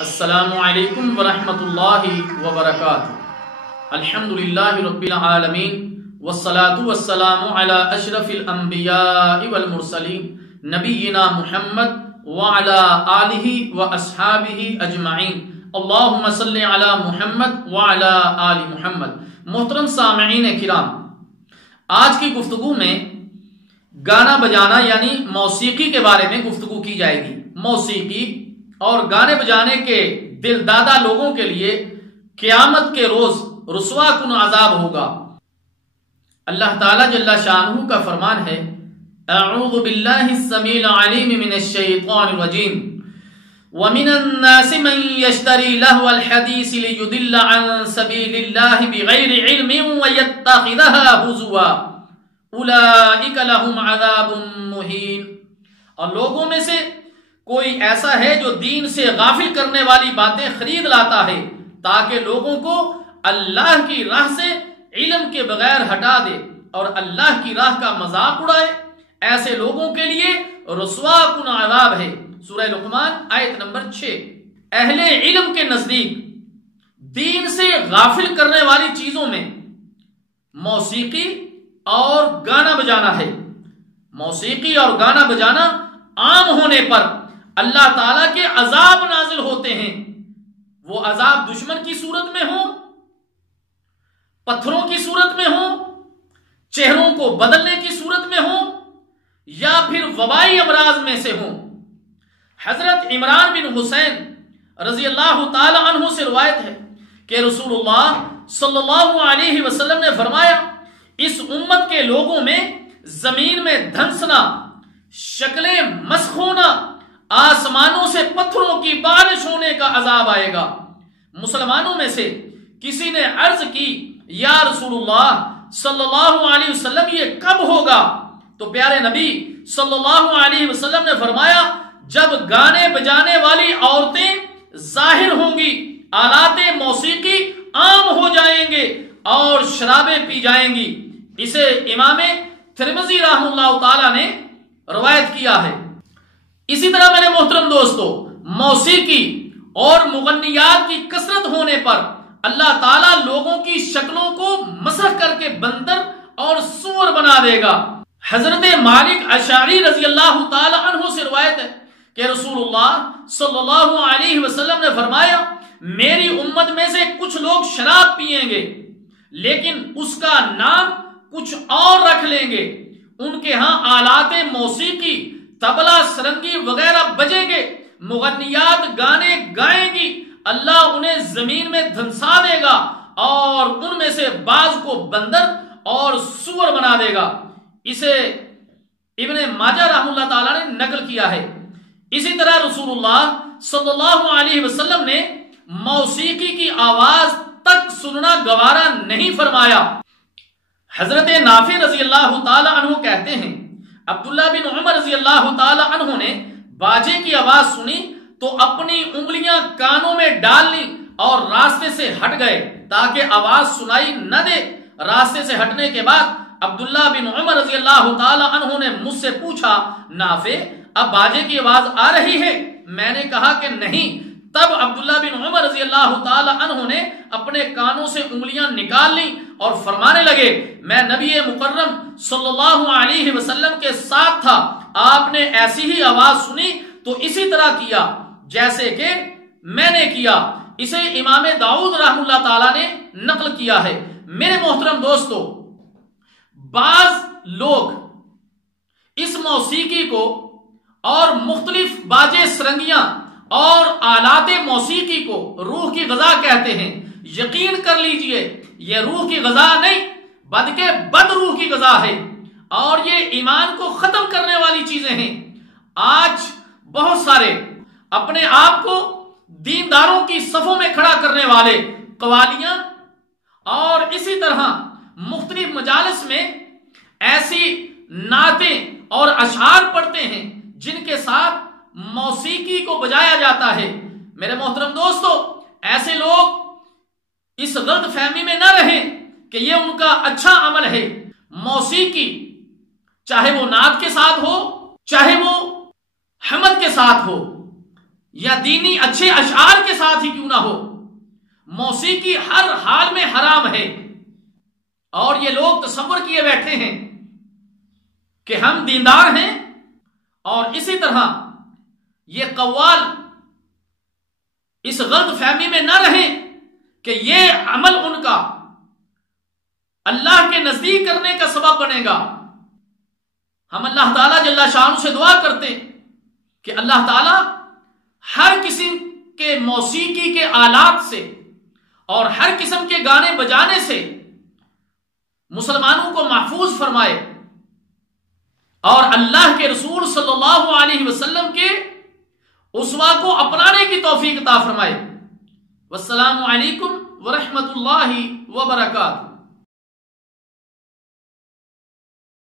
السلام علیکم ورحمۃ اللہ وبرکاتہ۔ الحمدللہ رب العالمین والصلاة والسلام علی اشرف الانبیاء والمرسلین نبینا محمد وعلی آلہ واصحابہ اجمعین، اللہم صلی علی محمد وعلی آل محمد۔ محترم سامعین کرام، آج کی گفتگو میں گانا بجانا یعنی موسیقی کے بارے میں گفتگو کی جائے گی۔ موسیقی اور گانے بجانے کے دل دادا لوگوں کے لیے قیامت کے روز رسوا کن عذاب ہوگا۔ اللہ تعالی جل شانہ کا فرمان ہے، اعوذ باللہ السمیع العلیم من الشیطان الرجیم، ومن الناس من یشتری لہو الحدیث لیضل عن سبیل اللہ بغیر علم ویتخذها ہزوا اولئک لہم عذاب مہین۔ اور لوگوں میں سے کوئی ایسا ہے جو دین سے غافل کرنے والی باتیں خرید لاتا ہے تاکہ لوگوں کو اللہ کی راہ سے علم کے بغیر ہٹا دے اور اللہ کی راہ کا مذاق اڑائے، ایسے لوگوں کے لیے رسوا کن عذاب ہے۔ سورہ لقمان آیت نمبر 6۔ اہل علم کے نزدیک دین سے غافل کرنے والی چیزوں میں موسیقی اور گانا بجانا ہے۔ موسیقی اور گانا بجانا عام ہونے پر اللہ تعالیٰ کے عذاب نازل ہوتے ہیں۔ وہ عذاب دشمن کی صورت میں ہوں، پتھروں کی صورت میں ہوں، چہروں کو بدلنے کی صورت میں ہوں، یا پھر وبائی امراض میں سے ہوں۔ حضرت عمران بن حسین رضی اللہ تعالی عنہ سے روایت ہے کہ رسول اللہ صلی اللہ علیہ وسلم نے فرمایا، اس امت کے لوگوں میں زمین میں دھنسنا، شکلیں مسخ ہونا، آسمانوں سے پتھروں کی بارش ہونے کا عذاب آئے گا۔ مسلمانوں میں سے کسی نے عرض کی، یا رسول اللہ صلی اللہ علیہ وسلم یہ کب ہوگا؟ تو پیارے نبی صلی اللہ علیہ وسلم نے فرمایا، جب گانے بجانے والی عورتیں ظاہر ہوں گی، آلات موسیقی عام ہو جائیں گے اور شرابیں پی جائیں گی۔ اسے امام ترمذی رحمہ اللہ تعالی نے روایت کیا ہے۔ اسی طرح میرے محترم دوستو، موسیقی اور مغنیات کی کثرت ہونے پر اللہ تعالیٰ لوگوں کی شکلوں کو مسخ کر کے بندر اور سور بنا دے گا۔ حضرت مالک اشعری رضی اللہ تعالی عنہ سے روایت ہے کہ رسول اللہ صلی اللہ علیہ وسلم نے فرمایا، میری امت میں سے کچھ لوگ شراب پیئیں گے لیکن اس کا نام کچھ اور رکھ لیں گے، ان کے ہاں آلات موسیقی، طبلہ، سرنگی وغیرہ بجیں گے، مغنیات گانے گائیں گی، اللہ انہیں زمین میں دھنسا دے گا اور ان میں سے بعض کو بندر اور سور بنا دے گا۔ اسے ابن ماجہ رحمہ اللہ تعالیٰ نے نقل کیا ہے۔ اسی طرح رسول اللہ صلی اللہ علیہ وسلم نے موسیقی کی آواز تک سننا گوارا نہیں فرمایا۔ حضرت نافع رضی اللہ تعالی عنہ کہتے ہیں، عبداللہ بن عمر رضی اللہ تعالی عنہ نے باجے کی آواز سنی تو اپنی انگلیاں کانوں میں ڈال لی اور راستے سے ہٹ گئے تاکہ آواز سنائی نہ دے۔ راستے سے ہٹنے کے بعد عبداللہ بن عمر رضی اللہ تعالی عنہ نے مجھ سے پوچھا، نافع اب باجے کی آواز آ رہی ہے؟ میں نے کہا کہ نہیں۔ تب عبداللہ بن عمر رضی اللہ تعالی عنہ نے اپنے کانوں سے انگلیاں نکال لی اور فرمانے لگے، میں نبی مکرم صلی اللہ علیہ وسلم کے ساتھ تھا، آپ نے ایسی ہی آواز سنی تو اسی طرح کیا جیسے کہ میں نے کیا۔ اسے امام داؤد رحمہ اللہ تعالی نے نقل کیا ہے۔ میرے محترم دوستو، بعض لوگ اس موسیقی کو اور مختلف باجے، سرنگیاں اور آلات موسیقی کو روح کی غذا کہتے ہیں۔ یقین کر لیجئے یہ روح کی غذا نہیں بلکہ بد روح کی غذا ہے اور یہ ایمان کو ختم کرنے والی چیزیں ہیں۔ آج بہت سارے اپنے آپ کو دینداروں کی صفوں میں کھڑا کرنے والے قوالیاں اور اسی طرح مختلف مجالس میں ایسی نعتیں اور اشعار پڑھتے ہیں جن کے ساتھ موسیقی کو بجایا جاتا ہے۔ میرے محترم دوستو، ایسے لوگ اس غلط فہمی میں نہ رہیں کہ یہ ان کا اچھا عمل ہے۔ موسیقی چاہے وہ نعت کے ساتھ ہو، چاہے وہ حمد ساتھ ہو یا دینی اچھے اشعار کے ساتھ ہی کیوں نہ ہو، موسیقی ہر حال میں حرام ہے۔ اور یہ لوگ تصور کیے بیٹھے ہیں کہ ہم دیندار ہیں، اور اسی طرح یہ قوال اس غلط فہمی میں نہ رہیں کہ یہ عمل ان کا اللہ کے نزدیک کرنے کا سبب بنے گا۔ ہم اللہ تعالیٰ جل شانہ سے دعا کرتے کہ اللہ تعالیٰ ہر قسم کے موسیقی کے آلات سے اور ہر قسم کے گانے بجانے سے مسلمانوں کو محفوظ فرمائے، اور اللہ کے رسول صلی اللہ علیہ وسلم کے اسوہ کو اپنانے کی توفیق عطا فرمائے۔ والسلام علیکم ورحمۃ اللہ وبرکاتہ۔